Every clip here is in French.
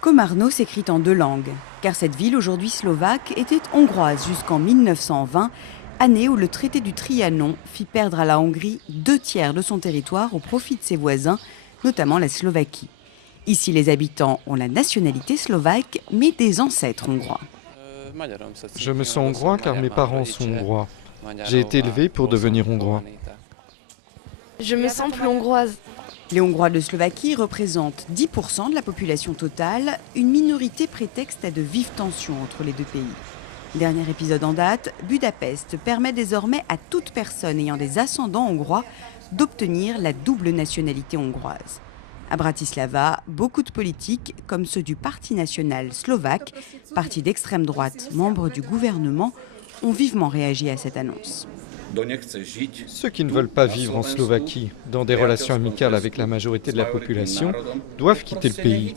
Komárno s'écrit en 2 langues, car cette ville aujourd'hui slovaque était hongroise jusqu'en 1920, année où le traité du Trianon fit perdre à la Hongrie 2/3 de son territoire au profit de ses voisins, notamment la Slovaquie. Ici, les habitants ont la nationalité slovaque, mais des ancêtres hongrois. Je me sens hongrois car mes parents sont hongrois. J'ai été élevé pour devenir hongrois. Je me sens plus hongroise. Les Hongrois de Slovaquie représentent 10% de la population totale, une minorité prétexte à de vives tensions entre les 2 pays. Dernier épisode en date, Budapest permet désormais à toute personne ayant des ascendants hongrois d'obtenir la double nationalité hongroise. À Bratislava, beaucoup de politiques, comme ceux du Parti national slovaque, parti d'extrême droite, membre du gouvernement, ont vivement réagi à cette annonce. Ceux qui ne veulent pas vivre en Slovaquie, dans des relations amicales avec la majorité de la population, doivent quitter le pays.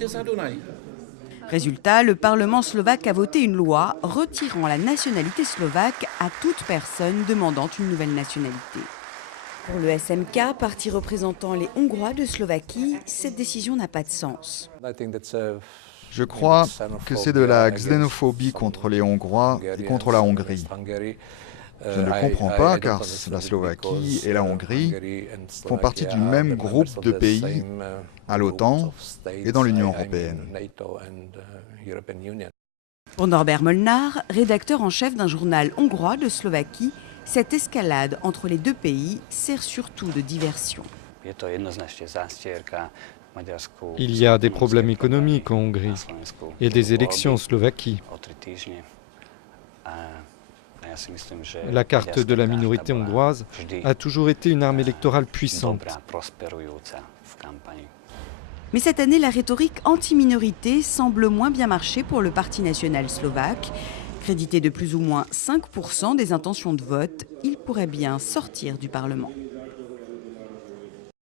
Résultat, le Parlement slovaque a voté une loi retirant la nationalité slovaque à toute personne demandant une nouvelle nationalité. Pour le SMK, parti représentant les Hongrois de Slovaquie, cette décision n'a pas de sens. Je crois que c'est de la xénophobie contre les Hongrois et contre la Hongrie. Je ne comprends pas car la Slovaquie et la Hongrie font partie du même groupe de pays à l'OTAN et dans l'Union européenne. Pour Norbert Molnar, rédacteur en chef d'un journal hongrois de Slovaquie, cette escalade entre les 2 pays sert surtout de diversion. Il y a des problèmes économiques en Hongrie et des élections en Slovaquie. La carte de la minorité hongroise a toujours été une arme électorale puissante. Mais cette année, la rhétorique anti-minorité semble moins bien marcher pour le Parti national slovaque. Crédité de plus ou moins 5% des intentions de vote, il pourrait bien sortir du Parlement.